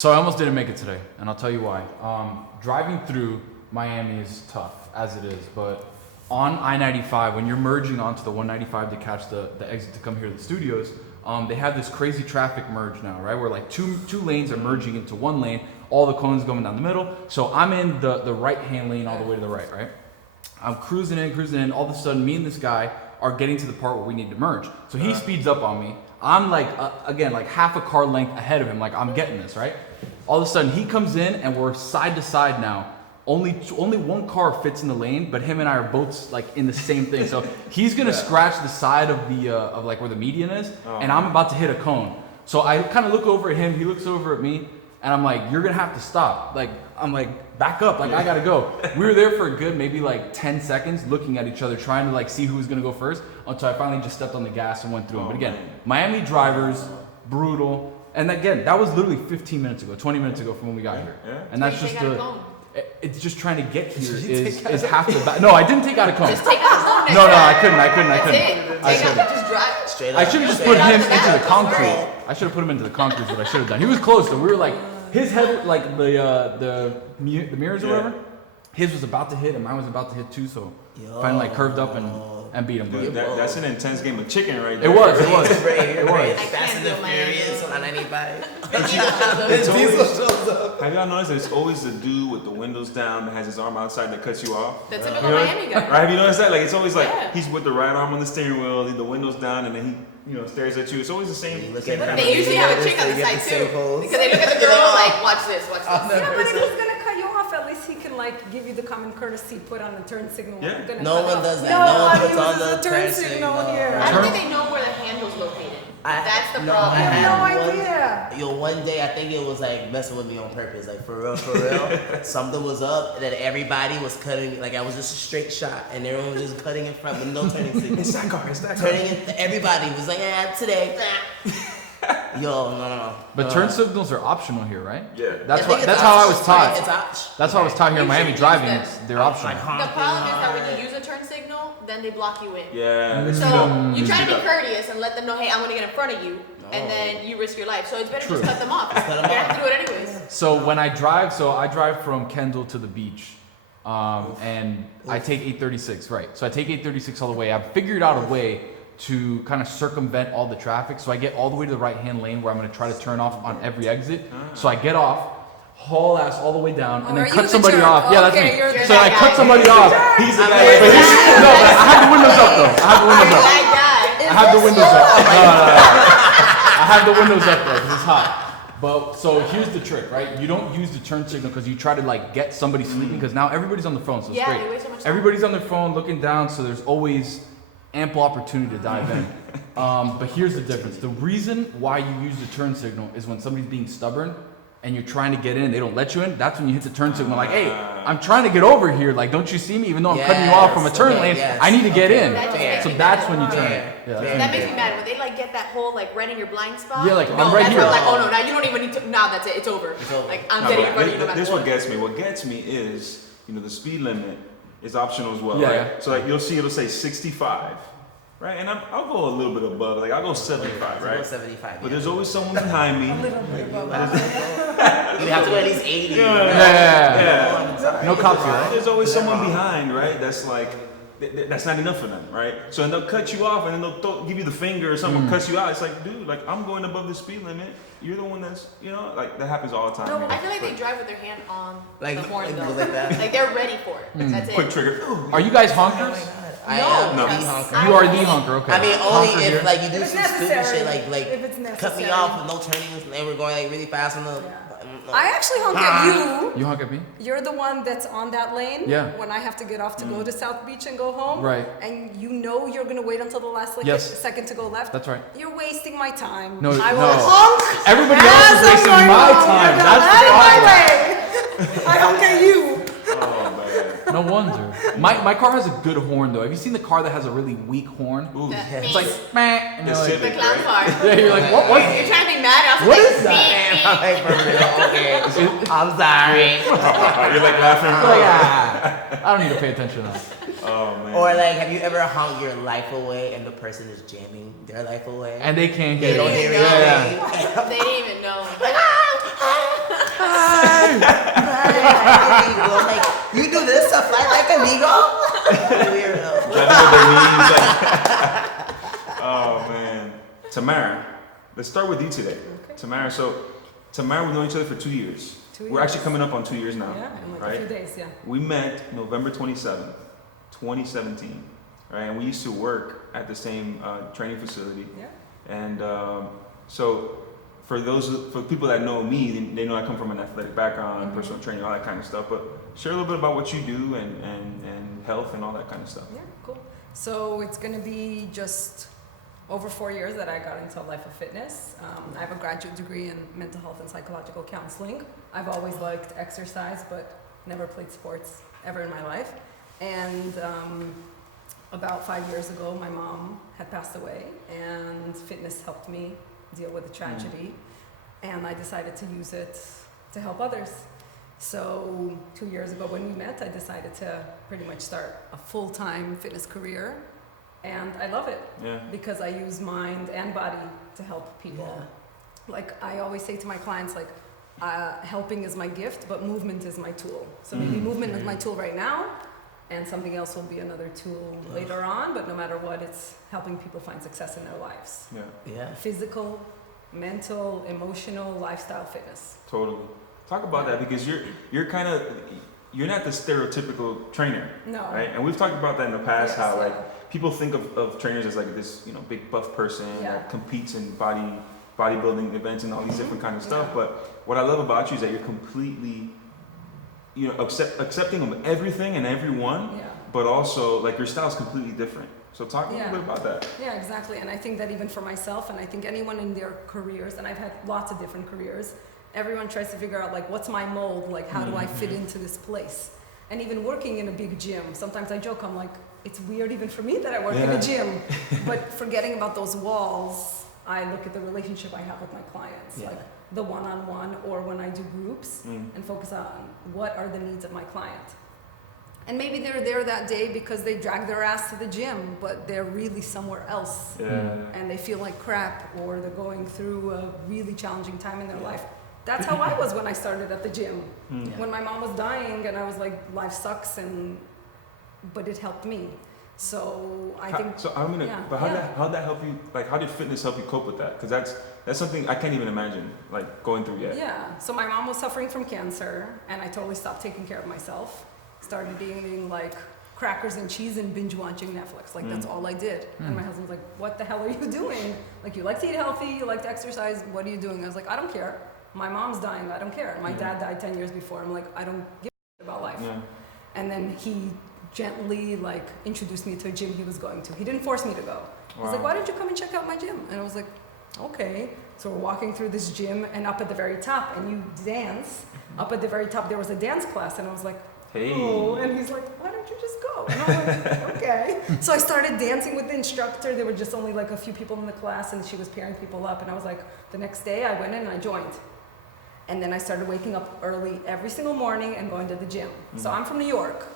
So I almost didn't make it today, and I'll tell you why. Driving through Miami is tough, as it is, but on I-95, when you're merging onto the 195 to catch the exit to come here to the studios, they have this crazy traffic merge now, right? Where like two lanes are merging into one lane, all the cones going down the middle. So I'm in the right-hand lane all the way to the right? I'm cruising in, all of a sudden me and this guy are getting to the part where we need to merge. So he speeds up on me. I'm like, again, like half a car length ahead of him, like I'm getting this, right? All of a sudden he comes in and we're side to side now. Only one car fits in the lane, but him and I are both like in the same thing. So he's gonna scratch the side of the of like where the median is, and I'm about to hit a cone. So I kind of look over at him, he looks over at me, and I'm like, you're gonna have to stop. Like, I'm like, back up, like I gotta go. We were there for a good maybe like 10 seconds looking at each other, trying to like see who was gonna go first, until I finally just stepped on the gas and went through him. But again, Miami drivers, brutal. And again, that was literally 15 minutes ago, 20 minutes ago from when we got here. And that's just it's just trying to get here is half the battle. No, I didn't take out a cone. Just take out a cone. No, I couldn't. Just drive straight up. I should have just put him into the concrete. I should have put him into the concrete is what I should have done. He was close, so we were like, his head, like the mirrors or whatever, his was about to hit and mine was about to hit too, so finally like curved up and beat him. Dude, that's an intense game of chicken right It there. was. Fast and the Furious on 95. Have y'all noticed there's always the dude with the windows down that has his arm outside that cuts you off? That's a typical Miami guy. Right? Have you noticed that? Like it's always like he's with the right arm on the steering wheel, the windows down, and then he stares at you. It's always the same. They usually have a chick on the side too, because they look at the girl like, watch this. Yeah, but if he's gonna cut you off, at least he can like give you the common courtesy, put on the turn signal. Yeah. No one does that. No one puts uses on the turn signal here. I don't think they know where the handle's located. That's the problem. I have no idea. One day I think it was like messing with me on purpose, like for real. Something was up, and then everybody was cutting. Like I was just a straight shot, and everyone was just cutting in front with no turning signal. It's that car. Turning in, everybody was like, today. No. But turn signals are optional here, right? Yeah. That's how I was taught. It's That's how I was taught here in Miami driving. They're optional. The problem is that when you use a turn signal, then they block you in. Yeah. So you try to be courteous and let them know, hey, I'm gonna get in front of you, and then you risk your life. So it's better just cut them off. You have to do it anyways. So when I drive, I drive from Kendall to the beach, and I take 836, right? So I take 836 all the way. I've figured out a way to kind of circumvent all the traffic. So I get all the way to the right-hand lane where I'm going to try to turn off on every exit. So I get off, haul ass all the way down, and then cut somebody off. Yeah, that's me. So I cut somebody off. He's the guy. No, but I have the windows up though. I have the windows up. I have the windows up though because it's hot. But so here's the trick, right? You don't use the turn signal because you try to like get somebody sleeping because now everybody's on the phone, so it's great. They waste so much time. Everybody's on their phone looking down, so there's always ample opportunity to dive in. But here's the difference. The reason why you use the turn signal is when somebody's being stubborn and you're trying to get in and they don't let you in. That's when you hit the turn signal. Like, hey, I'm trying to get over here. Like, don't you see me? Even though I'm cutting you off from a turn lane, I need to get in. So that's when you turn. That makes me mad when they like get that whole like right in your blind spot. Yeah, like I'm right here. Like, oh no, now you don't even need to. Now that's it. It's over. Like I'm getting in front of you. No matter this what. what gets me. What gets me is the speed limit is optional as well. Yeah. Right? So like you'll see it'll say 65. Right, and I'll go a little bit above, like I'll go 75, right? 75. But there's always someone behind me. A little bit above. You have to go at least 80. Yeah. No cops here, right? There's always someone behind, right? That's like, that's not enough for them, right? So then they'll cut you off, and then they'll give you the finger, or someone cuts you out. It's like, dude, like I'm going above the speed limit. You're the one that's, like that happens all the time. No, I feel like they drive with their hand on the horn though. Like that. Like they're ready for it. That's it. Quick trigger. Are you guys honkers? I am No. the honker. You are the honker, okay. I mean, only Honker if here. like you do If some it's stupid necessary. shit, like If it's cut me necessary. off with no turning, and we're going like really fast on the. I actually honk at you. You honk at me? You're the one that's on that lane. Yeah. When I have to get off to go to South Beach and go home. Right. And you know you're gonna wait until the last second to go left. That's right. You're wasting my time. No, I will no. honk. Everybody else is as I'm wasting going my home. time. You're That's not the out of my problem. way. I honk at you. Oh man. No wonder. My car has a good horn though. Have you seen the car that has a really weak horn? Ooh. It's like, meh. And you're like, The clown car. yeah, you're like, what? You're trying to be mad. I was What like, is that? I'm like, for real, okay. I'm sorry. You're like laughing. Like, I don't need to pay attention to that. Oh man. Or like, have you ever hung your life away and the person is jamming their life away? And they can't They hear don't it. hear Yeah. anything. They didn't even know. I'm like, you do this stuff like a Negro? Weirdo. Driving with their knees, like- oh man, Tamara, let's start with you today. Okay. Tamara, we've known each other for 2 years. 2 We're years. actually coming up on 2 years now. Yeah, in like right? a few days, yeah. We met November 27th, 2017, right? And we used to work at the same training facility. Yeah. And so for people that know me, they know I come from an athletic background, personal training, all that kind of stuff. But share a little bit about what you do and health and all that kind of stuff. Yeah, cool. So it's going to be just over 4 years that I got into Life of Fitness. I have a graduate degree in mental health and psychological counseling. I've always liked exercise, but never played sports ever in my life. And about 5 years ago, my mom had passed away, and fitness helped me deal with the tragedy. And I decided to use it to help others. So 2 years ago when we met, I decided to pretty much start a full-time fitness career. And I love it Yeah. because I use mind and body to help people. Yeah. Like I always say to my clients, like helping is my gift, but movement is my tool. So maybe movement is my tool right now, and something else will be another tool later on. But no matter what, it's helping people find success in their lives. Yeah. Yeah. Physical, mental, emotional, lifestyle fitness. Totally. Talk about that because you're not the stereotypical trainer, No. right? And we've talked about that in the past. Yes, how yeah. like people think of trainers as like this, big buff person Yeah. that competes in bodybuilding events and all these different kind of stuff. Yeah. But what I love about you is that you're completely, accepting of everything and everyone, Yeah. but also like your style is completely different. So talk a little Yeah. bit about that. Yeah, exactly. And I think that even for myself, and I think anyone in their careers, and I've had lots of different careers, everyone tries to figure out like, what's my mold? Like, how do I fit into this place? And even working in a big gym, sometimes I joke, I'm like, it's weird even for me that I work in a gym. But forgetting about those walls, I look at the relationship I have with my clients, Yeah. like the one-on-one or when I do groups, and focus on what are the needs of my client. And maybe they're there that day because they drag their ass to the gym, but they're really somewhere else. Yeah. And they feel like crap, or they're going through a really challenging time in their life. That's how I was when I started at the gym. When my mom was dying and I was like, life sucks, but it helped me. So I think. So I'm gonna. Yeah, But yeah. how'd that help you? Like, how did fitness help you cope with that? Because that's something I can't even imagine like going through yet. Yeah. So my mom was suffering from cancer, and I totally stopped taking care of myself. Started eating like crackers and cheese and binge watching Netflix. Like that's all I did. And my husband's like, "What the hell are you doing? Like you like to eat healthy, you like to exercise. What are you doing?" I was like, "I don't care. My mom's dying. I don't care." And my dad died 10 years before. I'm like, "I don't give a shit about life." Yeah. And then he gently like introduced me to a gym he was going to. He didn't force me to go. He's like, "Why don't you come and check out my gym?" And I was like, "Okay." So we're walking through this gym, and up at the very top, and you dance. Up at the very top, there was a dance class, and I was like, Hey. "Oh," and he's like, "Why don't you just go?" And I'm like, "Okay." So I started dancing with the instructor. There were just only like a few people in the class, and she was pairing people up. And I was like, the next day I went in and I joined. And then I started waking up early every single morning and going to the gym. So I'm from New York.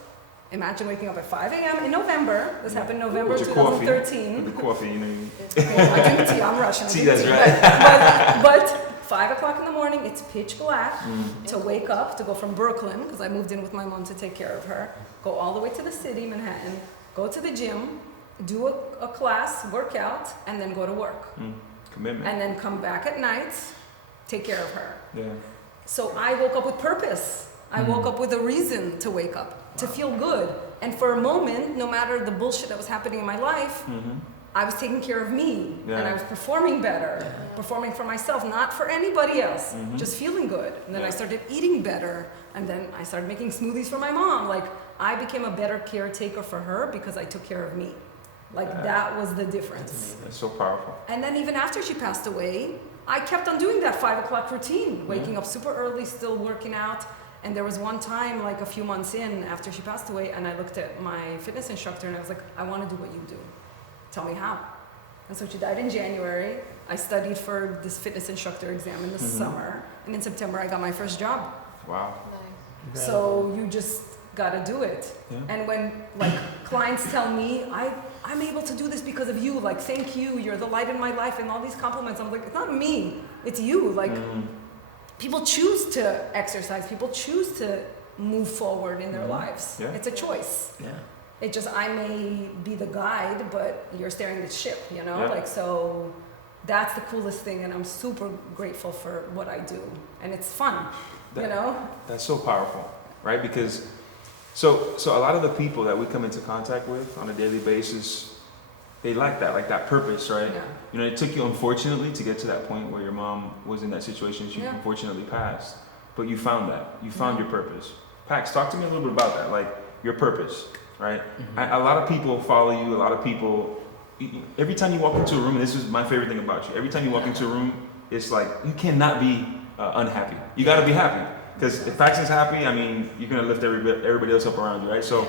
Imagine waking up at 5 a.m. in November. This happened in November With your coffee. 2013. With the coffee, I drink tea. I'm Russian. I Tea, drink that's right. But 5 o'clock in the morning, it's pitch black. To wake up, to go from Brooklyn, because I moved in with my mom to take care of her, go all the way to the city, Manhattan, go to the gym, do a class, work out, and then go to work. Commitment. And then come back at night, take care of her. Yeah. So I woke up with purpose. I woke up with a reason to wake up, to feel good. And for a moment, no matter the bullshit that was happening in my life, I was taking care of me. Yeah. And I was performing better, performing for myself, not for anybody else, just feeling good. And then I started eating better. And then I started making smoothies for my mom. Like, I became a better caretaker for her because I took care of me. Like, that was the difference. That's so powerful. And then even after she passed away, I kept on doing that 5 o'clock routine, waking up super early, still working out. And there was one time, like a few months in, after she passed away, and I looked at my fitness instructor and I was like, I want to do what you do. Tell me how. And so she died in January. I studied for this fitness instructor exam in the summer. And in September, I got my first job. Wow. So you just gotta do it. Yeah. And when like clients tell me, I'm able to do this because of you, like, thank you, you're the light in my life, and all these compliments, I'm like, it's not me, it's you. Like, people choose to exercise, people choose to move forward in their lives. Yeah. It's a choice. Yeah. It just, I may be the guide, but you're steering the ship, you know? Yeah. Like, so that's the coolest thing, and I'm super grateful for what I do. And it's fun, you know? That's so powerful, right? Because so a lot of the people that we come into contact with on a daily basis, they lack that, like that purpose, right? Yeah. You know, it took you, unfortunately, to get to that point where your mom was in that situation. She Yeah. unfortunately passed, but you found that. You found your purpose. Pax, talk to me a little bit about that, like your purpose, right? A lot of people follow you. A lot of people. Every time you walk into a room, and this is my favorite thing about you. Every time you walk into a room, it's like you cannot be unhappy. You got to be happy, because if Paxton's happy, I mean, you're gonna lift everybody else up around you, right? So,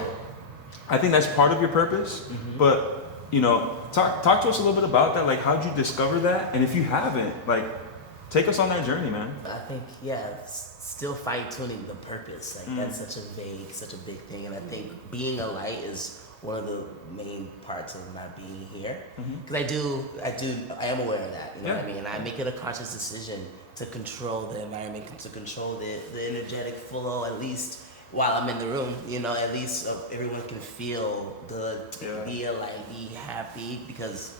I think that's part of your purpose. But you know, talk to us a little bit about that. Like, how'd you discover that? And if you haven't, like, take us on that journey, man. I think, still fine tuning the purpose. Like that's such a big thing. And I think being a light is one of the main parts of my being here. Because I am aware of that. You know what I mean? And I make it a conscious decision to control the environment, to control the energetic flow, at least while I'm in the room. You know, at least everyone can feel be a light, be happy, because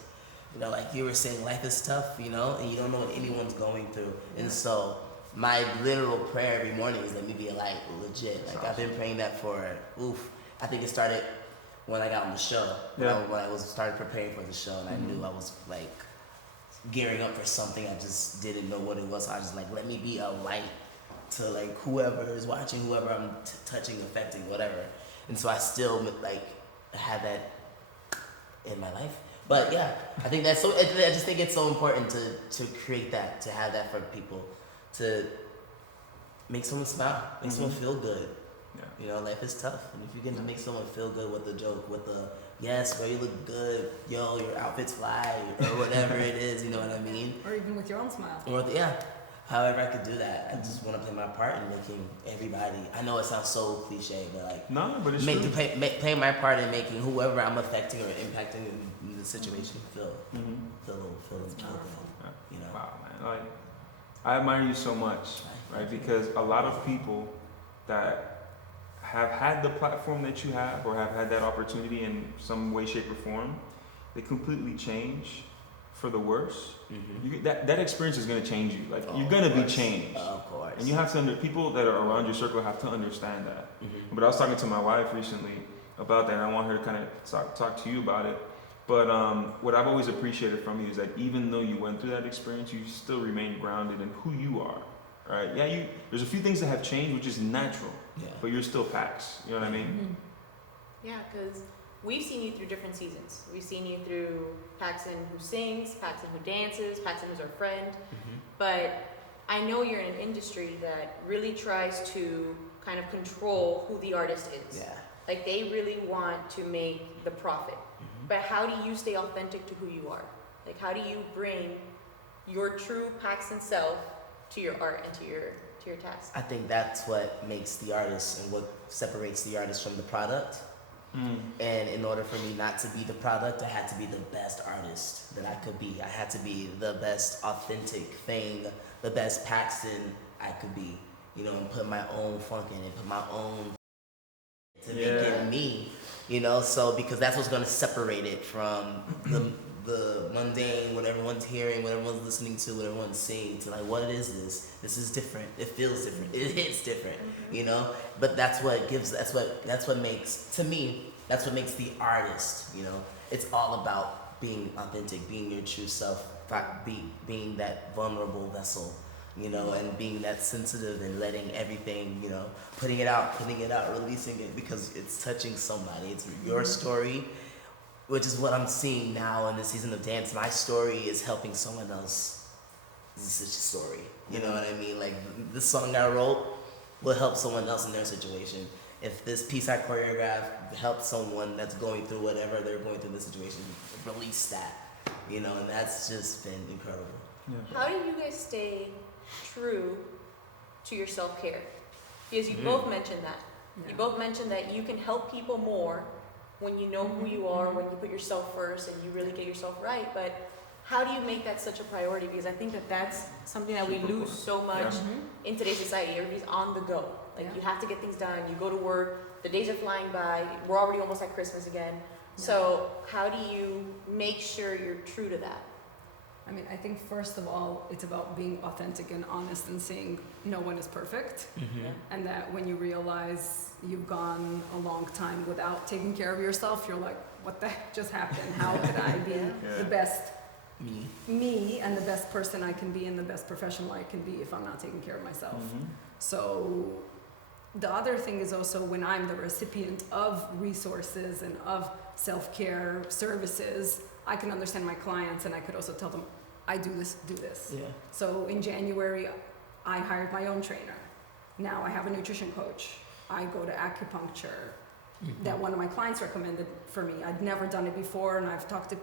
you know, like you were saying, life is tough, you know, and you don't know what anyone's going through. And so my literal prayer every morning is let me be a light, legit. Like I've been praying that for, I think it started when I got on the show. When I started preparing for the show, and I knew I was like gearing up for something. I just didn't know what it was. So I was like, let me be a light to like whoever is watching, whoever I'm touching, affecting, whatever. And so I still like have that in my life. But yeah, I think that's so. I just think it's so important to create that, to have that for people, to make someone smile, make someone feel good. Yeah. You know, life is tough, and if you get to make someone feel good with a joke, with a yes, bro, you look good, yo, your outfit's fly, or whatever it is, you know what I mean? Or even with your own smile. Or however I could do that, I just want to play my part in making everybody. I know it sounds so cliche, but like but it's true. Playing my part in making whoever I'm affecting or impacting in the situation feel good. You know. Wow, man! Like I admire you so much, right? Because a lot of people that have had the platform that you have, or have had that opportunity in some way, shape, or form, they completely change for the worse. That experience is going to change you. Like you're going to be changed. Of course. And you have to people that are around your circle have to understand that. But I was talking to my wife recently about that, and I want her to kind of talk to you about it. But what I've always appreciated from you is that even though you went through that experience, you still remain grounded in who you are, right? Yeah, there's a few things that have changed, which is natural. Yeah. But you're still Pax. You know what I mean? Yeah, because we've seen you through different seasons. We've seen you through Paxton who sings, Paxton who dances, Paxton who's our friend. But I know you're in an industry that really tries to kind of control who the artist is. Yeah. Like they really want to make the profit. But how do you stay authentic to who you are? Like how do you bring your true Paxton self to your art and to your task? I think that's what makes the artist and what separates the artist from the product. And in order for me not to be the product, I had to be the best artist that I could be. I had to be the best authentic thing, the best Paxton I could be, you know, and put my own funk in it, put my own to make it me, you know. So because that's what's going to separate it from the mundane, what everyone's hearing, what everyone's listening to, what everyone's seeing, to like, what is this? This is different. It feels different. It hits different, you know. But that's what makes, to me, that's what makes the artist, you know. It's all about being authentic, being your true self, being that vulnerable vessel, you know, and being that sensitive and letting everything, you know, putting it out, releasing it, because it's touching somebody. It's your story, which is what I'm seeing now in the season of dance. My story is helping someone else's story. You know what I mean? Like, this song I wrote will help someone else in their situation. If this piece I choreographed helps someone that's going through whatever they're going through in this situation, release that. You know, and that's just been incredible. Yeah. How do you guys stay true to your self-care? Because you both mentioned that. Yeah. You both mentioned that you can help people more when you know who you are, when you put yourself first and you really get yourself right. But how do you make that such a priority? Because I think that that's something that we Super lose important. so much Mhm. in today's society. Everybody's on the go. Like Yeah. you have to get things done. You go to work. The days are flying by. We're already almost at Christmas again. Yeah. So how do you make sure you're true to that? I mean, I think first of all, it's about being authentic and honest and saying no one is perfect. Mm-hmm. And that when you realize you've gone a long time without taking care of yourself, you're like, what the heck just happened? How could I be Yeah. the best Me. and the best person I can be and the best professional I can be if I'm not taking care of myself? So the other thing is also when I'm the recipient of resources and of self-care services, I can understand my clients and I could also tell them, I do this, do this. Yeah. So in January, I hired my own trainer. Now I have a nutrition coach. I go to acupuncture that one of my clients recommended for me. I'd never done it before, and I've talked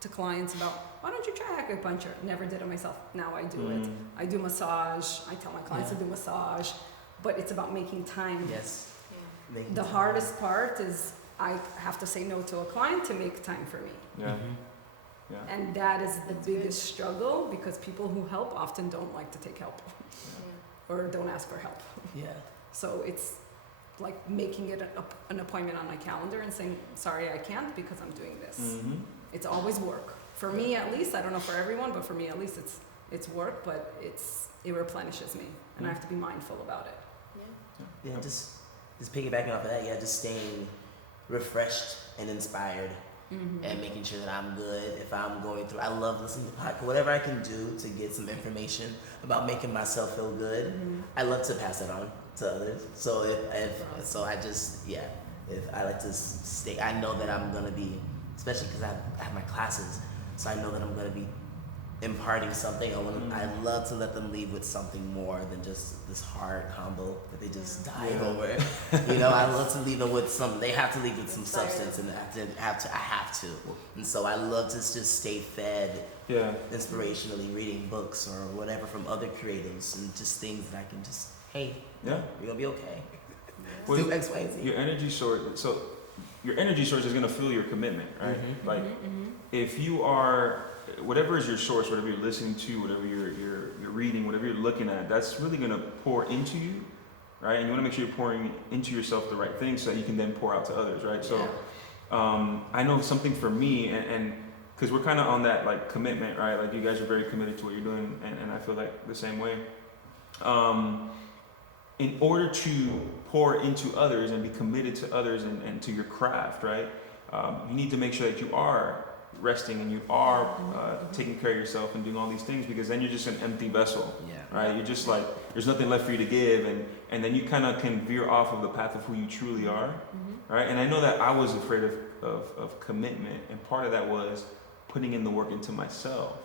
to clients about, why don't you try acupuncture? Never did it myself. Now I do it. I do massage. I tell my clients to do massage, but it's about making time. Yes. Yeah. Making The time. hardest part is I have to say no to a client to make time for me. Yeah. Mhm. Yeah. And that is the That's good. biggest struggle because people who help often don't like to take help Yeah. or don't ask for help. Yeah. So it's like making it an appointment on my calendar and saying, sorry, I can't because I'm doing this. Mm-hmm. It's always work. For me at least, I don't know for everyone, but for me at least it's work, but it replenishes me and I have to be mindful about it. Yeah. Yeah, just piggybacking off of that, yeah, just staying refreshed and inspired and making sure that I'm good. If I'm going through, I love listening to podcasts, whatever I can do to get some information about making myself feel good. I love to pass it on to others. So if I like to stay, I know that I'm gonna be, especially because I have my classes, so I know that I'm gonna be imparting something. I love to let them leave with something more than just this hard combo that they just dive over. You know, I love to leave them with some. They have to leave with some substance, and I have to. And so I love to just stay fed, inspirationally, reading books or whatever from other creatives, and just things that I can just, hey, you're gonna be okay. Well, Do X, Y, and Z. Your energy source. So your energy source is gonna fuel your commitment, right? Like if you are, whatever is your source, whatever you're listening to, whatever you're reading, whatever you're looking at, that's really gonna pour into you, right? And you wanna make sure you're pouring into yourself the right things so that you can then pour out to others, right? So I know something for me, and because we're kind of on that like commitment, right? Like you guys are very committed to what you're doing, and I feel like the same way. In order to pour into others and be committed to others and to your craft, right? You need to make sure that you are resting and you are taking care of yourself and doing all these things, because then you're just an empty vessel, right? You're just like, there's nothing left for you to give, and then you kind of can veer off of the path of who you truly are, right? And I know that I was afraid of commitment, and part of that was putting in the work into myself,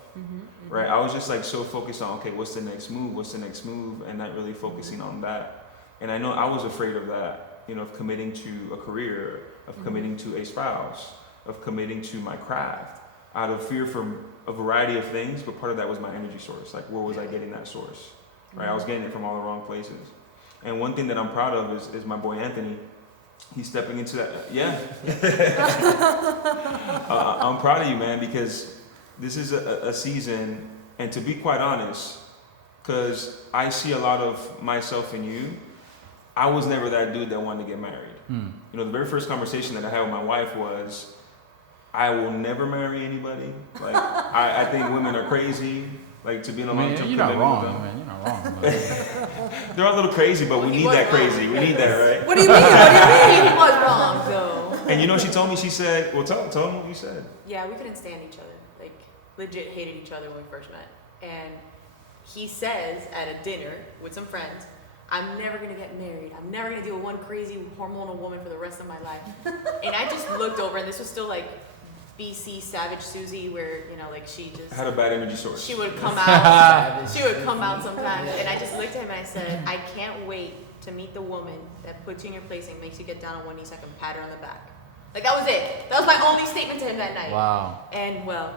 right? I was just like so focused on, okay, what's the next move, and not really focusing on that. And I know I was afraid of that, you know, of committing to a career, of committing to a spouse, of committing to my craft, out of fear from a variety of things, but part of that was my energy source. Like, where was I getting that source, right? I was getting it from all the wrong places. And one thing that I'm proud of is my boy Anthony. He's stepping into that. I'm proud of you, man, because this is a season, and to be quite honest, because I see a lot of myself in you, I was never that dude that wanted to get married. You know, the very first conversation that I had with my wife was, I will never marry anybody. Like, I think women are crazy. Like, to be in a long-term you're not commitment wrong, with them. man. You're not wrong. But They're a little crazy, but we He need was that wrong. crazy. We need that, right? What do you mean? What do you mean? He was wrong though. And you know what she told me? She said, well, tell them what you said. Yeah, we couldn't stand each other. Like, legit hated each other when we first met. And he says at a dinner with some friends, I'm never gonna get married. I'm never gonna deal with one crazy hormonal woman for the rest of my life. And I just looked over, and this was still like BC Savage Susie, where, you know, like she just, I had a bad energy source. she would come out, sometimes. And I just looked at him and I said, I can't wait to meet the woman that puts you in your place and makes you get down on one knee so I can pat her on the back. Like, that was it. That was my only statement to him that night. wow. And well,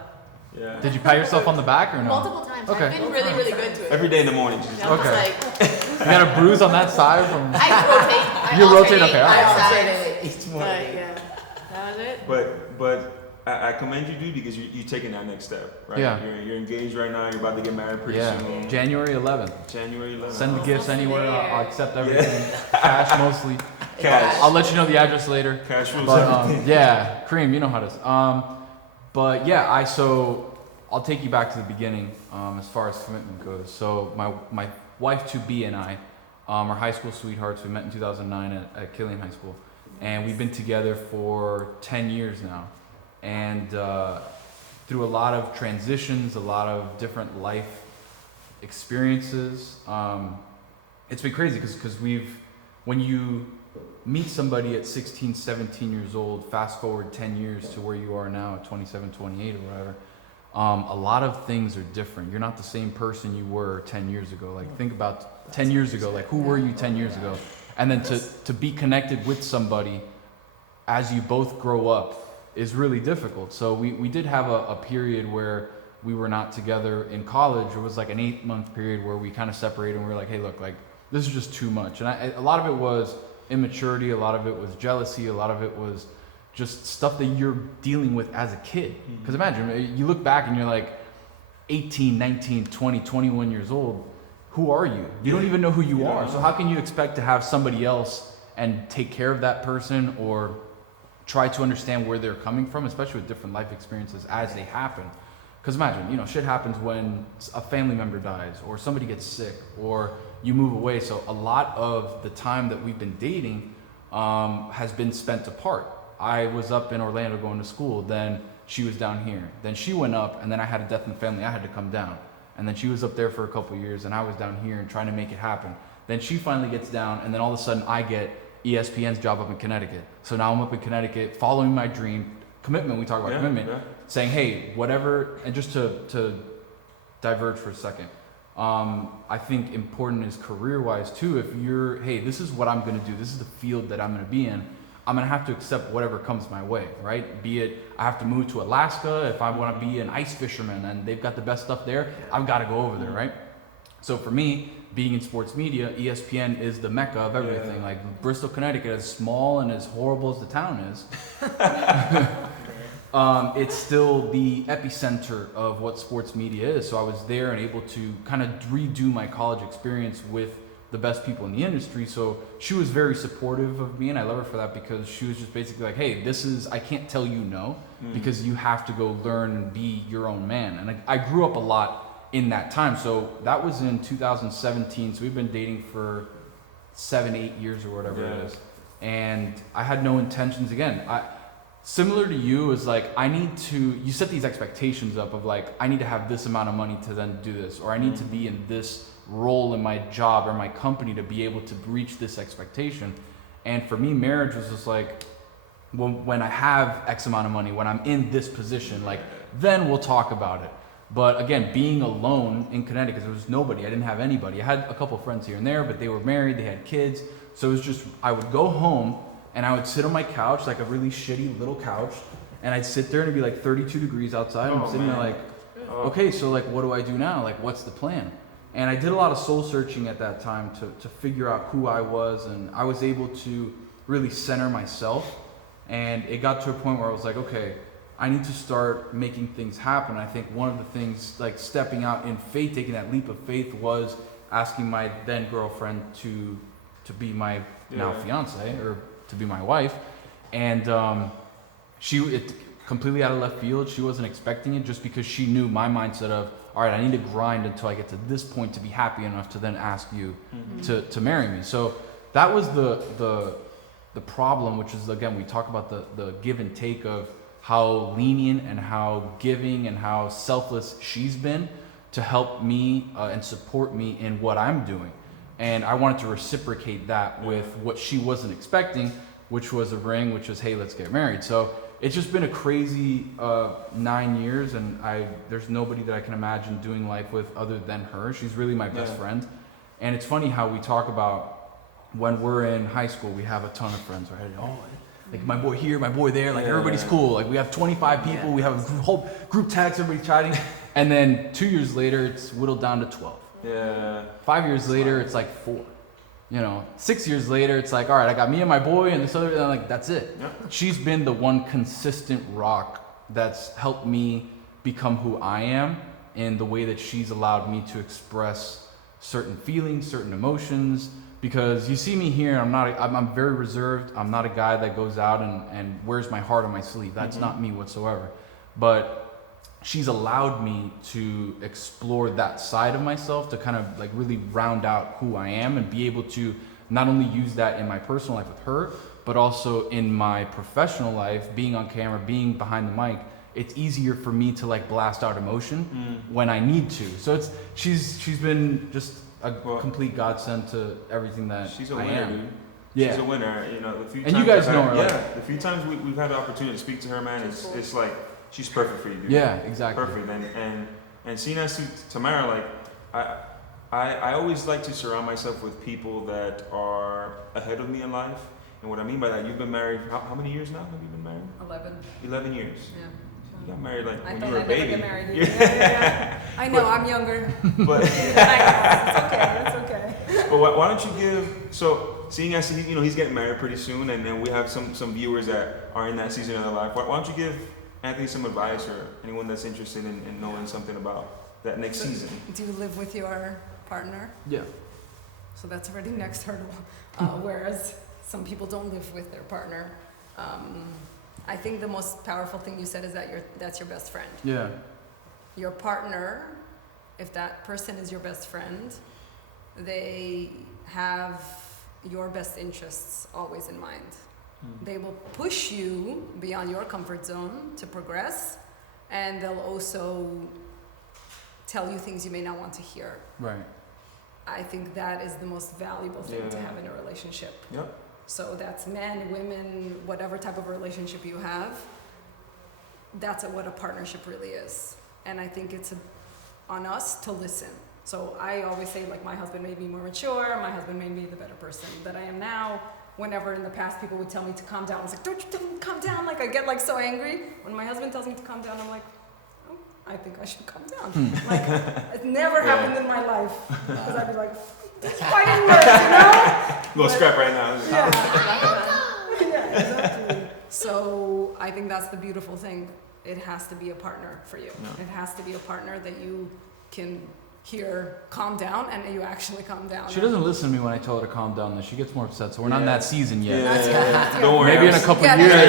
Yeah. Did you pat yourself on the back or no? multiple times. Okay. I've been really, really good to it. Every day in the morning. And I'm Okay. just like, You got a bruise on that side from. I rotate. You rotate, alternate okay, my alright. sides. Each But morning. yeah, that was it. But I commend you, dude, because you're taking that next step, right? Yeah. You're engaged right now. You're about to get married pretty soon. January 11th. January 11th. Send the gifts Almost anywhere. there. I'll accept everything. Cash mostly. Cash. I'll let you know the address later. Cash rules But everything. yeah, Kareem, you know how it is. But yeah, so I'll take you back to the beginning as far as commitment goes. So my wife to be and I are high school sweethearts. We met in 2009 at Killeen High School, and we've been together for 10 years now. And through a lot of transitions, a lot of different life experiences, it's been crazy because when you meet somebody at 16, 17 years old, fast forward 10 years to where you are now at 27, 28 or whatever, a lot of things are different. You're not the same person you were 10 years ago. Like think about 10 years ago, like who were you 10 years ago? And then to be connected with somebody as you both grow up is really difficult. So we did have a period where we were not together in college. It was like an 8-month period where we kind of separated and we were like, hey, look, like this is just too much. And a lot of it was immaturity, a lot of it was jealousy, a lot of it was just stuff that you're dealing with as a kid. Because imagine, you look back and you're like 18, 19, 20, 21 years old. Who are you? You don't even know who you are. So how can you expect to have somebody else and take care of that person or try to understand where they're coming from, especially with different life experiences as they happen? Because imagine, shit happens when a family member dies or somebody gets sick or you move away. So a lot of the time that we've been dating has been spent apart. I was up in Orlando going to school, then she was down here. Then she went up, and then I had a death in the family. I had to come down. And then she was up there for a couple of years, and I was down here and trying to make it happen. Then she finally gets down, and then all of a sudden I get ESPN's job up in Connecticut. So now I'm up in Connecticut, following my dream. Commitment, we talk about commitment. Saying, hey, whatever, and just to diverge for a second. I think important is career-wise too. If you're, hey, this is what I'm going to do. This is the field that I'm going to be in. I'm going to have to accept whatever comes my way, right? Be it I have to move to Alaska if I want to be an ice fisherman and they've got the best stuff there, I've got to go over there, right? So for me, being in sports media, ESPN is the mecca of everything. Yeah. Like Bristol, Connecticut, as small and as horrible as the town is, it's still the epicenter of what sports media is. So I was there and able to kind of redo my college experience with the best people in the industry. So she was very supportive of me, and I love her for that because she was just basically like, hey, I can't tell you no, because you have to go learn and be your own man. And I grew up a lot in that time. So that was in 2017. So we've been dating for 7-8 years or whatever it is. And I had no intentions. Again, similar to you, is like, you set these expectations up of like, I need to have this amount of money to then do this, or I need to be in this role in my job or my company to be able to reach this expectation. And for me, marriage was just like, when I have X amount of money, when I'm in this position, like, then we'll talk about it. But again, being alone in Connecticut, there was nobody. I didn't have anybody. I had a couple friends here and there, but they were married, they had kids. So it was just, I would go home and I would sit on my couch, like a really shitty little couch, and I'd sit there and it'd be like 32 degrees outside. And I'm sitting there like, okay, so like, what do I do now? Like, what's the plan? And I did a lot of soul searching at that time to figure out who I was, and I was able to really center myself. And it got to a point where I was like, okay, I need to start making things happen. I think one of the things, like stepping out in faith, taking that leap of faith, was asking my then girlfriend to be my now fiance, or to be my wife. And it completely out of left field. She wasn't expecting it, just because she knew my mindset of, all right, I need to grind until I get to this point to be happy enough to then ask you to marry me. So that was the problem, which is, again, we talk about the give and take of how lenient and how giving and how selfless she's been to help me and support me in what I'm doing. And I wanted to reciprocate that with what she wasn't expecting, which was a ring, which was, hey, let's get married. So it's just been a crazy 9 years, and there's nobody that I can imagine doing life with other than her. She's really my best friend. And it's funny how we talk about when we're in high school, we have a ton of friends, right? Oh, like my boy here, my boy there, like everybody's cool. Like we have 25 people, we have a whole group text, everybody chatting. And then 2 years later, it's whittled down to 12. Yeah. 5 years later, it's like 4. 6 years later, it's like, all right, I got me and my boy and this other, and I'm like, that's it. Yeah. She's been the one consistent rock that's helped me become who I am, in the way that she's allowed me to express certain feelings, certain emotions. Because you see me here, I'm very reserved. I'm not a guy that goes out and wears my heart on my sleeve. That's not me whatsoever. But she's allowed me to explore that side of myself, to kind of like really round out who I am and be able to not only use that in my personal life with her, but also in my professional life, being on camera, being behind the mic. It's easier for me to like blast out emotion when I need to. So she's been just a complete godsend to everything that she's a I winner, am. dude. Yeah. She's a winner. You know, the few And times you guys I've know had- her, Yeah, like- the few times we've had the opportunity to speak to her, man, it's like she's perfect for you, dude. Yeah, exactly. Perfect. And seeing as to Tamara, like I always like to surround myself with people that are ahead of me in life. And what I mean by that, you've been married how many years now? Have you been married? 11. 11 years. Yeah. You got married like I when thought you were a I'd never baby. get married. Yeah. I know, I'm younger. But I know, it's okay. But why don't you give, so seeing as he's getting married pretty soon, and then we have some viewers that are in that season of their life, why don't you give Anthony some advice, or anyone that's interested in knowing something about that next season? Do you live with your partner? Yeah. So that's already next hurdle. Whereas some people don't live with their partner. I think the most powerful thing you said is that that's your best friend. Yeah. Your partner, if that person is your best friend, they have your best interests always in mind. They will push you beyond your comfort zone to progress, and they'll also tell you things you may not want to hear. Right. I think that is the most valuable thing to Yeah. have in a relationship. Yep. So that's men, women, whatever type of relationship you have, that's what a partnership really is. And I think it's on us to listen. So I always say, like, my husband made me more mature, my husband made me the better person that I am now. Whenever in the past people would tell me to calm down, I was like, don't you tell me to calm down? Like, I get like so angry. When my husband tells me to calm down, I'm like, oh, I think I should calm down. Like, it never happened in my life. Because I'd be like, this fighting words, you know? Go scrap right now. Yeah, exactly. So I think that's the beautiful thing. It has to be a partner for you. Yeah. It has to be a partner that you can hear calm down, and that you actually calm down. She doesn't listen to me when I tell her to calm down, though. She gets more upset, so we're not in Yeah. that season yet. Not yet, not yet. Don't worry. Maybe in a couple Yeah, years. yeah,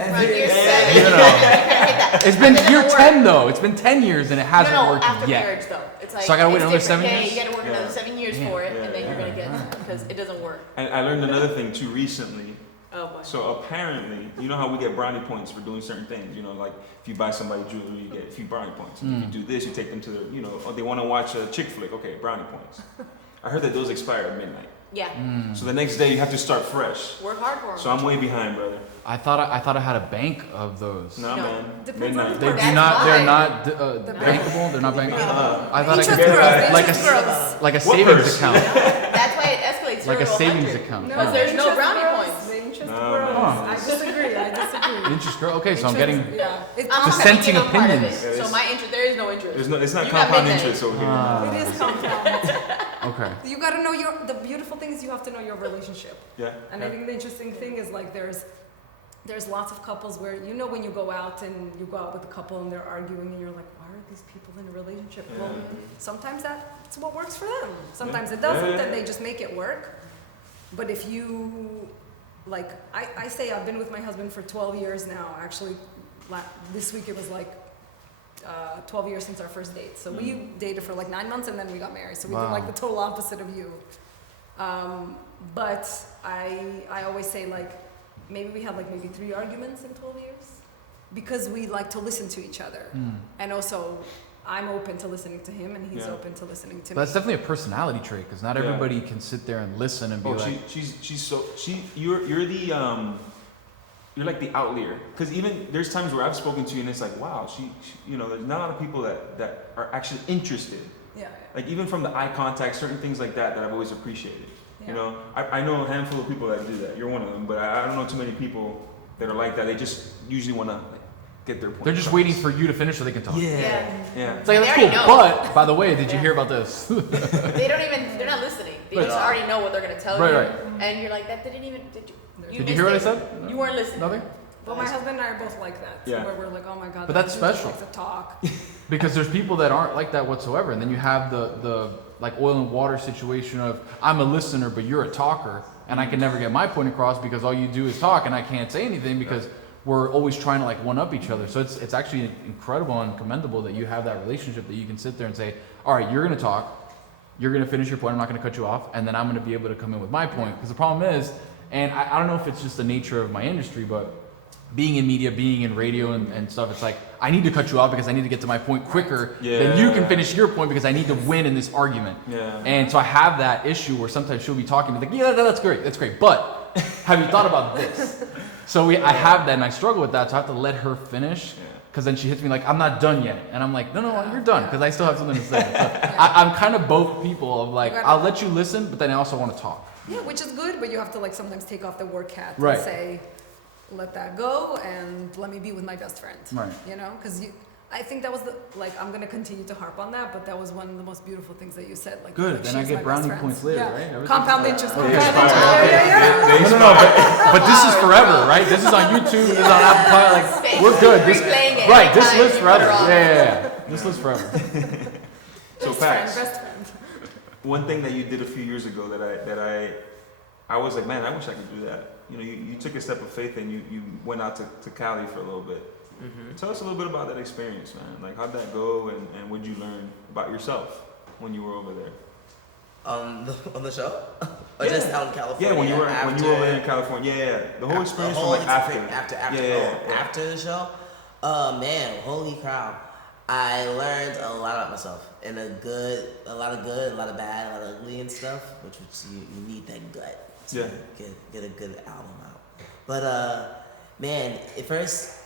Around year 7. You know. It's been It year doesn't 10 work. though. It's been 10 years and it hasn't No, worked after yet. marriage though. It's like, So I gotta wait it's another different. 7 Yeah, years? you gotta work Yeah. another 7 years Yeah. for it, Yeah, and then you're yeah. gonna get, because it doesn't work. And I learned another thing too recently. Oh boy. So apparently, you know how we get brownie points for doing certain things. You know, like if you buy somebody jewelry, you get a few brownie points. And if you do this, you take them to the, or they want to watch a chick flick. Okay, brownie points. I heard that those expire at midnight. Yeah. So the next day you have to start fresh. Work hard for them. So I'm way behind, brother. I thought I had a bank of those. Nah, No. man. Depends on Midnight. the They That's do not. why. They're not The bankable. They're not bankable. I thought I Interest could girls, get like interest girls. like a What savings purse? account, That's why it escalates like a 0 to savings 100. account. No, Because there's no interest brownie girls, points. the interest No, girls. man. I disagree. Interest girl. Okay, so I'm getting. Yeah. It's I'm Dissenting not part of opinions. it. Yeah, So my interest, there is no interest. It's not You got compound midnight. interest over here. It is compound. Okay. You gotta know the beautiful thing is you have to know your relationship. Yeah. And I think the interesting thing is, like, there's lots of couples where, when you go out and you go out with a couple and they're arguing and you're like, why are these people in a relationship? Yeah. Well, sometimes that's what works for them. Sometimes it doesn't, and they just make it work. But if you, like, I say I've been with my husband for 12 years now. Actually, this week it was like 12 years since our first date. So we dated for like 9 months and then we got married. So we did like the total opposite of you. But I always say, like, maybe we had like maybe 3 arguments in 12 years because we like to listen to each other. And also I'm open to listening to him and he's Yeah. open to listening to But that's me. definitely a personality trait because not Yeah. everybody can sit there and listen and be Oh, like. you're like the outlier. Because even there's times where I've spoken to you and it's like, wow, there's not a lot of people that are actually interested. Yeah. Like even from the eye contact, certain things like that I've always appreciated. Yeah. I know a handful of people that do that. You're one of them, but I don't know too many people that are like that. They just usually want to get their point. They're just across. waiting for you to finish so they can talk. Yeah. It's like, They that's cool, already know. but by the way, did you Yeah. hear about this? They're not listening. They Right. just already know what they're gonna tell Right, you. right. And you're like, that didn't even, Did you hear what I missed said? it. You weren't listening. Nothing? But my husband and I are both like that. Yeah. Where we're like, oh my god. But that that's dude just special. likes to talk. Because there's people that aren't like that whatsoever, and then you have the like oil and water situation of I'm a listener but you're a talker, and I can never get my point across because all you do is talk and I can't say anything because we're always trying to like one up each other. So it's actually incredible and commendable that you have that relationship that you can sit there and say, all right, you're gonna talk, you're gonna finish your point, I'm not gonna cut you off, and then I'm gonna be able to come in with my point. Because the problem is, and I don't know if it's just the nature of my industry, but being in media, being in radio and stuff, it's like, I need to cut you off because I need to get to my point quicker than you can finish your point because I need to win in this argument. Yeah. And so I have that issue where sometimes she'll be talking and be like, yeah, that's great. But have you thought about this? So I have that and I struggle with that. So I have to let her finish because then she hits me like, I'm not done yet. And I'm like, no, you're done because I still have something to say. So I'm kind of both people of like, I'll let you listen, but then I also want to talk. Yeah, which is good, but you have to like sometimes take off the work hat Right. and say, let that go and let me be with my best friend. Right. You know, because I think that was I'm gonna continue to harp on that, but that was one of the most beautiful things that you said. Like, Good, like, then I she's get my best brownie friend. points later, Yeah. right? Everything's Compound fine. interest. They Compound inspire. interest. Yeah. No, but this is forever, right? This is on YouTube, this is on Apple Pie, like, we're good. This, Replaying it right, this anytime lives you forever. put it on. Yeah. This lives forever. So Best friend, facts. best friend. One thing that you did a few years ago that I was like, man, I wish I could do that. You know, you took a step of faith and you went out to Cali for a little bit. Mm-hmm. Tell us a little bit about that experience, man. Like, how'd that go, and what'd you learn about yourself when you were over there? On the show, or just out in California? Yeah, when you were over there in California. Yeah. The whole experience from like after. After the show. Man, holy cow! I learned a lot about myself, and a lot of good, a lot of bad, a lot of ugly and stuff. Which you need that gut to get a good album out. But man, at first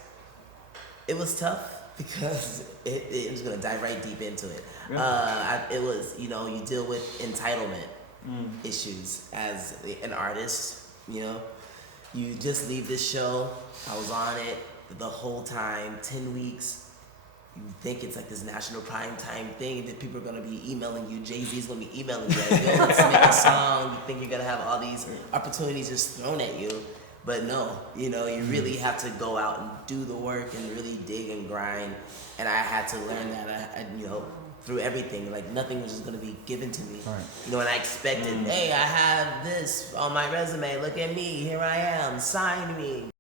it was tough because it was gonna dive right deep into it. It was, you know, you deal with entitlement issues as an artist. You know, you just leave this show. I was on it the whole time, 10 weeks. You think it's like this national prime time thing that people are gonna be emailing you. Jay-Z's gonna be emailing you. Like, yo, let's make a song. You think you're gonna have all these opportunities just thrown at you. But no, you know, you really have to go out and do the work and really dig and grind. And I had to learn that, I you know, through everything. Like, nothing was just gonna be given to me. Right. You know, and I expected, hey, I have this on my resume. Look at me, here I am, sign me.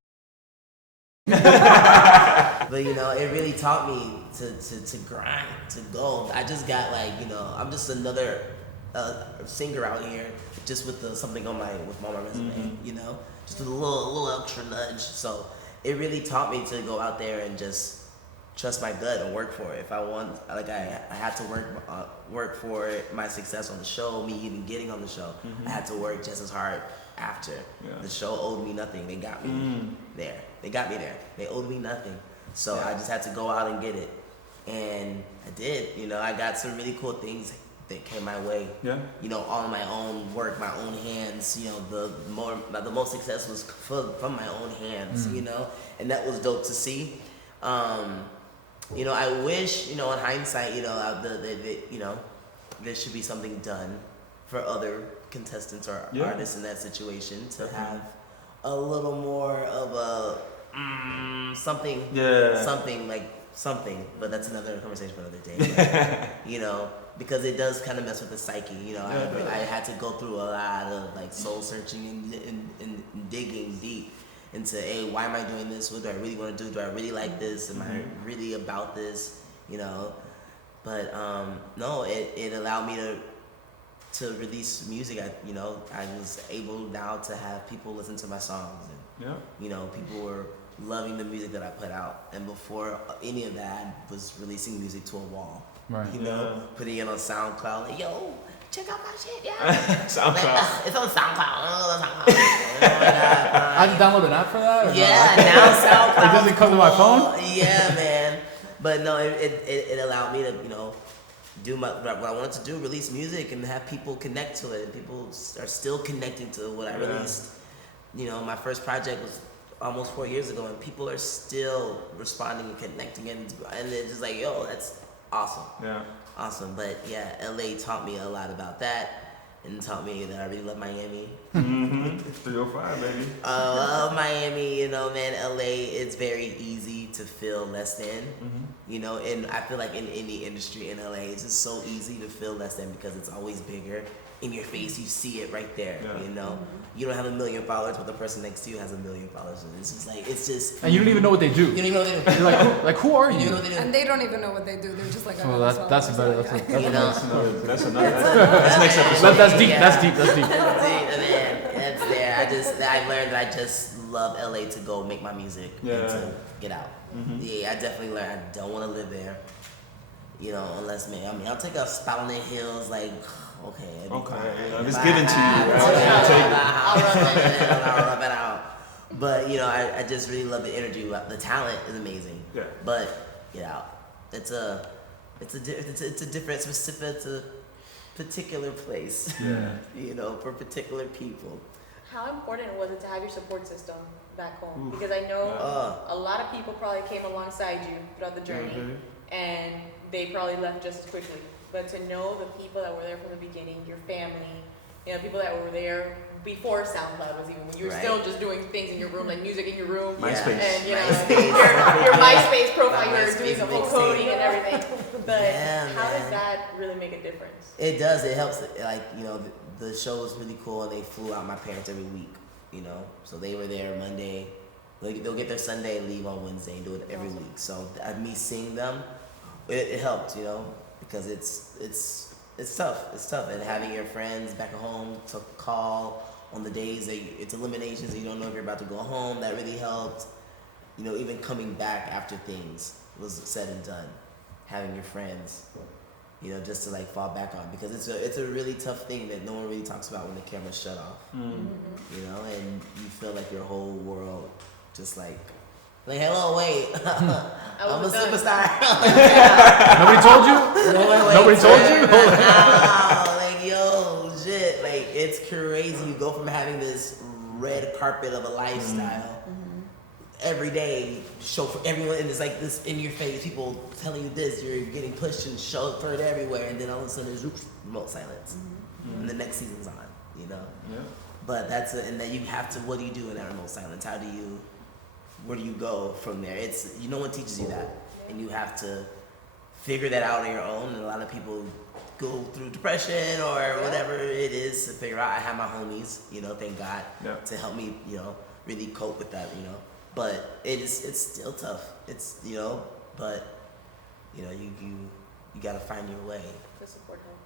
But you know, it really taught me to grind, to go. I just got like, you know, I'm just another singer out here, just with something on my resume. You know, just a little extra nudge. So it really taught me to go out there and just trust my gut and work for it. If I want, like, I had to work for my success on the show, me even getting on the show. I had to work just as hard after. The show owed me nothing. They got me there. They got me there. They owed me nothing. So I just had to go out and get it. And I did. You know, I got some really cool things that came my way. Yeah. You know, on my own work, my own hands. You know, the most success was from my own hands. You know, and that was dope to see. You know, I wish, you know, in hindsight, you know, you know, there should be something done for other contestants or artists in that situation to have a little more of a something, but that's another conversation for another day. But, you know, because it does kind of mess with the psyche. You know, I had to go through a lot of like soul searching and digging deep into, hey, why am I doing this? What do I really want to do? Do I really like this? Am I really about this? You know, but no, it allowed me to release music. I was able now to have people listen to my songs, and you know, people were loving the music that I put out. And before any of that, I was releasing music to a wall. Right. You know, putting it on SoundCloud, like, yo, check out my shit, SoundCloud. It's on SoundCloud. I have to download an app for that? Yeah, now SoundCloud. It doesn't come to my phone? Yeah, man. But no, it allowed me to, you know, do what I wanted to do, release music and have people connect to it. And people are still connecting to what I released. You know, my first project was almost 4 years ago, and people are still responding and connecting, and it's just like, yo, that's awesome. Yeah. Awesome. But yeah, LA taught me a lot about that. and taught me that I really love Miami. 305, baby. I love Miami, you know, man. LA, it's very easy to feel less than, you know, and I feel like in any industry in LA, it's just so easy to feel less than because it's always bigger. In your face, you see it right there, you know. You don't have 1 million followers, but the person next to you has 1 million followers. And it's just like, it's just. And you don't even know what they do. You don't even know what they do. You're like, who are you? You know what they do. And they don't even know what they do. They're just like, Oh, that's better. That's You know? That's next episode. That's deep. Yeah. That's deep. That's deep, man. That's there. I learned that I just love LA to go make my music and to get out. Yeah, I definitely learned I don't want to live there. You know, unless I'll take a spot on the hills, like, okay. If it's given to you, I'll rub it out. But, you know, I just really love the energy. The talent is amazing. Yeah. But get out. It's a different, specific, it's a particular place. Yeah. You know, for particular people. How important was it to have your support system back home? Because I know a lot of people probably came alongside you throughout the journey, and they probably left just as quickly. But to know the people that were there from the beginning, your family, you know, people that were there before SoundCloud was even, when you were still just doing things in your room, like music in your room, MySpace. and you know, your MySpace profile, you were doing the whole coding and everything. But how does that really make a difference? It does. It helps. Like, you know, the show was really cool, and they flew out my parents every week. You know, so they were there Monday. They'll get there Sunday and leave on Wednesday and do it every week. So me seeing them, it helped. You know, because it's tough. It's tough, and having your friends back at home to call on the days that it's eliminations and you don't know if you're about to go home, that really helped. You know, even coming back after things was said and done, having your friends, you know, just to like fall back on, because it's a really tough thing that no one really talks about when the camera's shut off. You know, and you feel like your whole world just like hello, wait, I'm a superstar. Nobody told you? Nobody told you? Like, yo, shit, like, it's crazy. You go from having this red carpet of a lifestyle every day, show for everyone, and it's like this in your face, people telling you this, you're getting pushed and shoved everywhere, and then all of a sudden there's remote silence, and the next season's on, you know? Yeah. But and then you have to, what do you do in that remote silence? Where do you go from there? No one teaches you that, and you have to figure that out on your own. And a lot of people go through depression or whatever it is to figure out. I have my homies, you know, thank God, to help me, you know, really cope with that, you know. But it's still tough. It's, you know, but you know, you gotta find your way.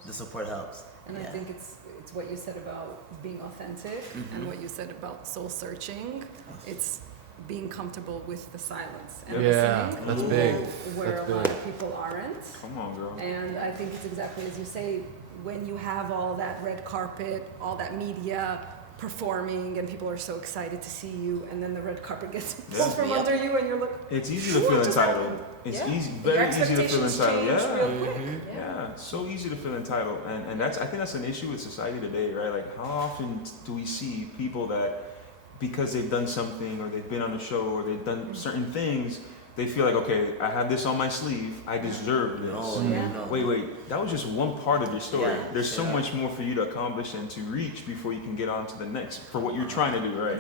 The support helps. And I think it's what you said about being authentic and what you said about soul searching. It's being comfortable with the silence and listening. That's big. Where a lot of people aren't. Come on, girl. And I think it's exactly as you say, when you have all that red carpet, all that media performing, and people are so excited to see you, and then the red carpet gets pulled from under you, and you're like, it's easy to feel entitled. It's very easy to feel entitled. Yeah, so easy to feel entitled, and I think that's an issue with society today, right? Like, how often do we see people that, because they've done something, or they've been on a show, or they've done certain things, they feel like, okay, I have this on my sleeve, I deserve this. Oh, no. Wait, that was just one part of your story. There's so much more for you to accomplish and to reach before you can get on to the next, for what you're trying to do, right?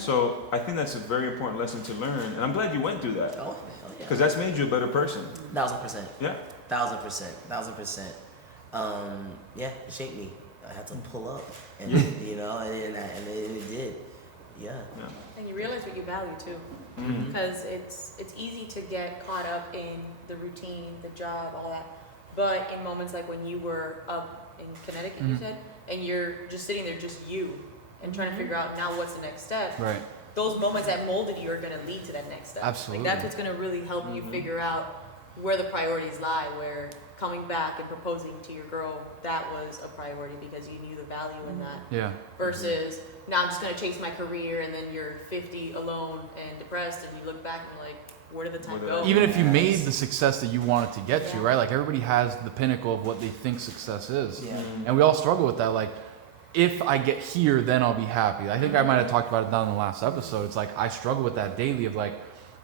So I think that's a very important lesson to learn, and I'm glad you went through that. Because that's made you a better person. 1000%. Yeah. 1000%. It shaped me. I had to pull up, and you know, and it did. Yeah. And you realize what you value too, because it's easy to get caught up in the routine, the job, all that. But in moments like when you were up in Connecticut, you said, and you're just sitting there, just you, and trying to figure out now what's the next step. Right. Those moments that molded you are going to lead to that next step. Absolutely. Like that's what's going to really help you figure out where the priorities lie. Where coming back and proposing to your girl, that was a priority because you knew the value in that. Yeah. Versus now I'm just going to chase my career, and then you're 50 alone and depressed, and you look back and you're like, where did the time go? Even if you made the success that you wanted to get to, right? Like everybody has the pinnacle of what they think success is. Yeah. And we all struggle with that. Like, if I get here, then I'll be happy. I think I might have talked about it down in the last episode. It's like I struggle with that daily of like,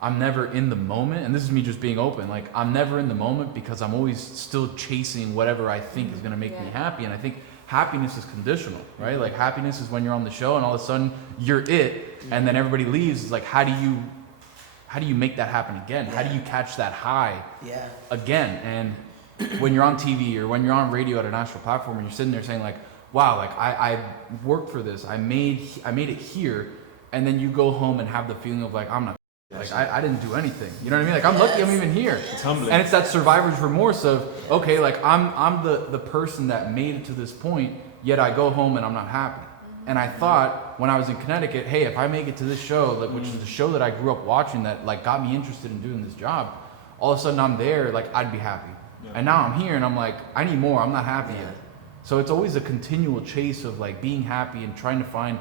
I'm never in the moment. And this is me just being open. Like, I'm never in the moment because I'm always still chasing whatever I think is going to make me happy. And I think happiness is conditional, right? Like happiness is when you're on the show and all of a sudden you're it, and then everybody leaves. It's like, how do you make that happen again? How do you catch that high again? And when you're on TV or when you're on radio at a national platform and you're sitting there saying like, wow, like I worked for this, I made it here, and then you go home and have the feeling of like, I'm not, like I didn't do anything. You know what I mean? Like I'm lucky I'm even here. It's humbling. And it's that survivor's remorse of, okay, like I'm the person that made it to this point, yet I go home and I'm not happy. And I thought when I was in Connecticut, hey, if I make it to this show, like, which is the show that I grew up watching that like got me interested in doing this job, all of a sudden I'm there, like I'd be happy. Yeah. And now I'm here and I'm like, I need more, I'm not happy yet. So it's always a continual chase of like being happy and trying to find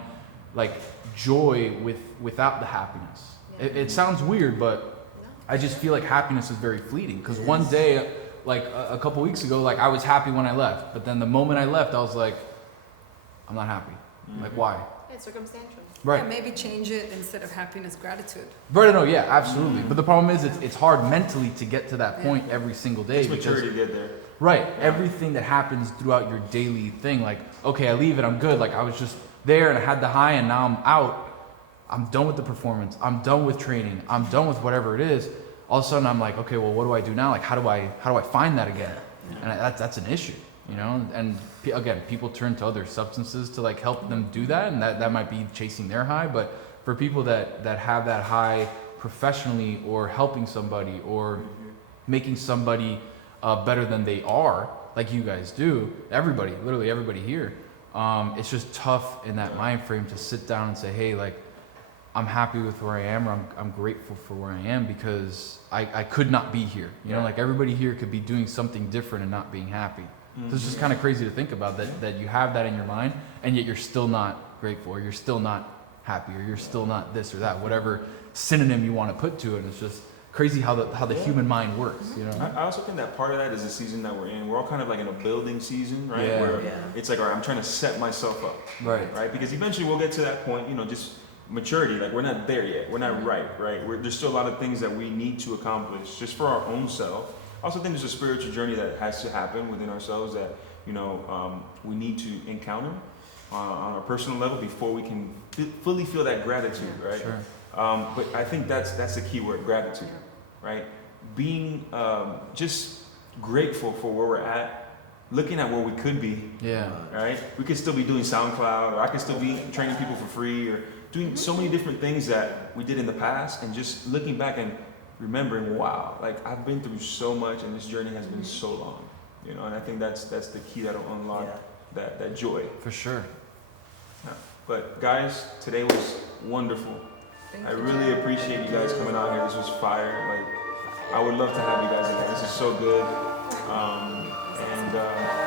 like joy without the happiness. Yeah. It sounds weird, but I just feel like happiness is very fleeting. Because one day, like a couple weeks ago, like I was happy when I left, but then the moment I left, I was like, I'm not happy. Like why? It's circumstantial. Right. Yeah, maybe change it instead of happiness, gratitude. Right. No. Yeah. Absolutely. But the problem is, it's hard mentally to get to that point every single day. It's maturity to get there. Right. Everything that happens throughout your daily thing, like, okay, I leave it, I'm good. Like I was just there and I had the high and now I'm out. I'm done with the performance. I'm done with training. I'm done with whatever it is. All of a sudden I'm like, okay, well, what do I do now? Like, how do I find that again? And that's an issue, you know? And again, people turn to other substances to like help them do that. And that might be chasing their high. But for people that have that high professionally or helping somebody or making somebody better than they are, like you guys do, everybody, literally everybody here, it's just tough in that mind frame to sit down and say, hey, like, I'm happy with where I am, or I'm grateful for where I am because I could not be here. You know, like everybody here could be doing something different and not being happy. So it's just kind of crazy to think about that you have that in your mind and yet you're still not grateful, or you're still not happy, or you're still not this or that, whatever synonym you want to put to it. It's just crazy how the human mind works, you know? I also think that part of that is the season that we're in. We're all kind of like in a building season, right? Yeah. Where it's like, all right, I'm trying to set myself up. Right? Because eventually we'll get to that point, you know, just maturity. Like we're not there yet. We're not right? There's still a lot of things that we need to accomplish just for our own self. I also think there's a spiritual journey that has to happen within ourselves that, you know, we need to encounter on a personal level before we can fully feel that gratitude, right? Sure. But I think that's the key word, gratitude, right? Being just grateful for where we're at, looking at where we could be. Yeah. Right? We could still be doing SoundCloud, or I could still be training people for free, or doing so many different things that we did in the past, and just looking back and remembering, wow, like I've been through so much, and this journey has been so long, you know. And I think that's the key that'll unlock that joy. For sure. Yeah. But guys, today was wonderful. I really appreciate you guys coming out here. This was fire. Like, I would love to have you guys again. This is so good. And